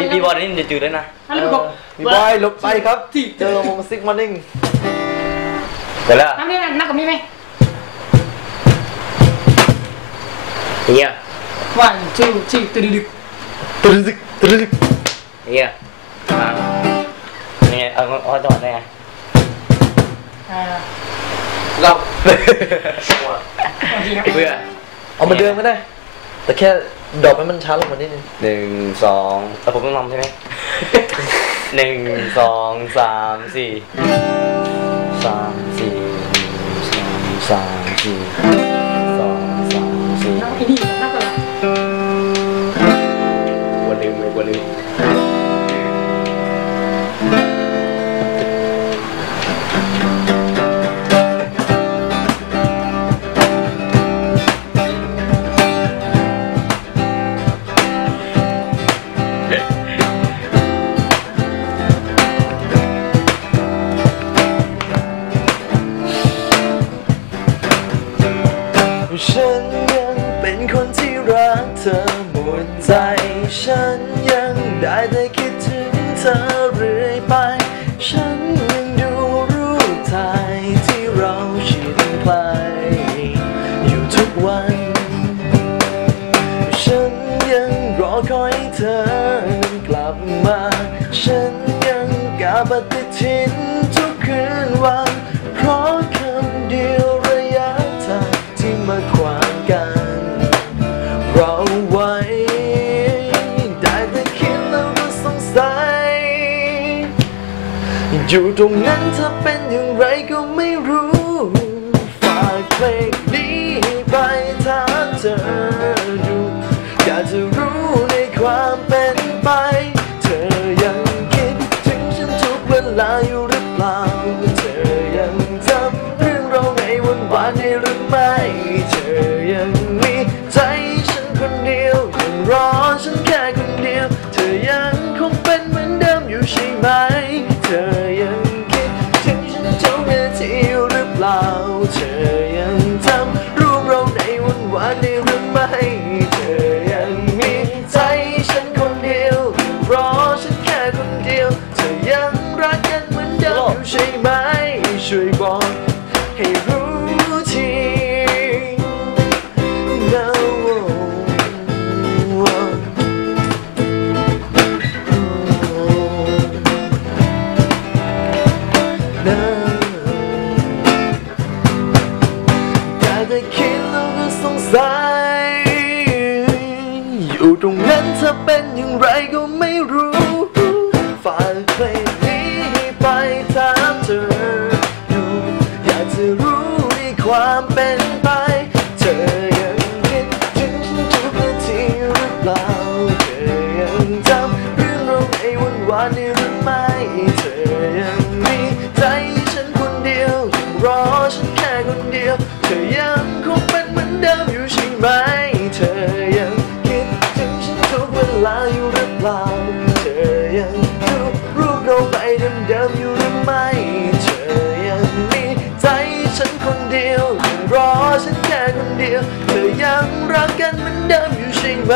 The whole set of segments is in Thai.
มีบีบอลนี่จะจืดด้วยนะฮัลโหลมีบอยหลบไปครับเจอวงซิกมอร์นิ่งเดี๋ยวละน้ำนี่นักกับมีไหมเฮีย one two three ตึ๊ดดึกตรึกตรึกเฮียอ่านี่ไงเอาเอาจังหวะได้ไงอ่าเราบางทีนะเพื่อเอามาเดิมก็ได้แต่แค่ ดรอปให้มันช้าลงมานิดนึงหนึ่งสองแต่ผมต้องนำใช่ไหมหนึ่งสองสามสี่สามสี่สามสี่ส ฉันยังเป็นคนที่รักเธอหมดใจ ฉันยังได้แต่คิดถึงเธอเรื่อยไป ฉันยังดูรูปถ่ายที่เราชิดใกลอยู่ทุกวัน ฉันยังรอคอยเธอกลับมา ฉันยังกาปฏิทินทุกคืนวัน อยู่ตรงนั้นเธอเป็นอย่างไรก็ไม่รู้ ใช่ไหม ช่วยบอกให้รู้ที No แต่ได้คิดแล้วก็สงสัย อยู่ตรงนั้นเธอเป็นอย่างไรก็ไม่รู้ฝากเพลง ความเป็นไป เธอยังคิดถึงฉันทุกนาทีหรือเปล่า เธอยังจำเรื่องเราในวันวานนี้หรือไม่ เธอยังมีใจฉันคนเดียวยังรอฉันแค่คนเดียว เธอยังคงเป็นเหมือนเดิมอยู่ใช่ไหม เธอยังคิดถึงฉันทุกเวลาอยู่หรือเปล่า เธอยัง รักกันเหมือนเดิมอยู่ใช่ไหม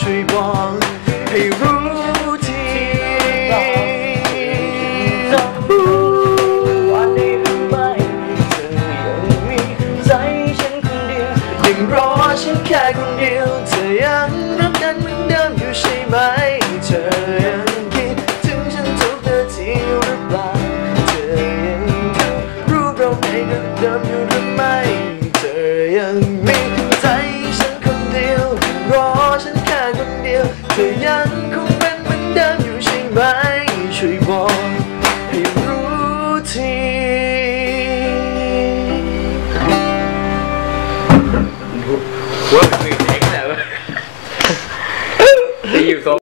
ช่วยบอกให้รู้ทีวันนี้หรือไม่เธอยังมีใจฉันคนเดียวยังรอฉันแค่คนเดียวเธอยัง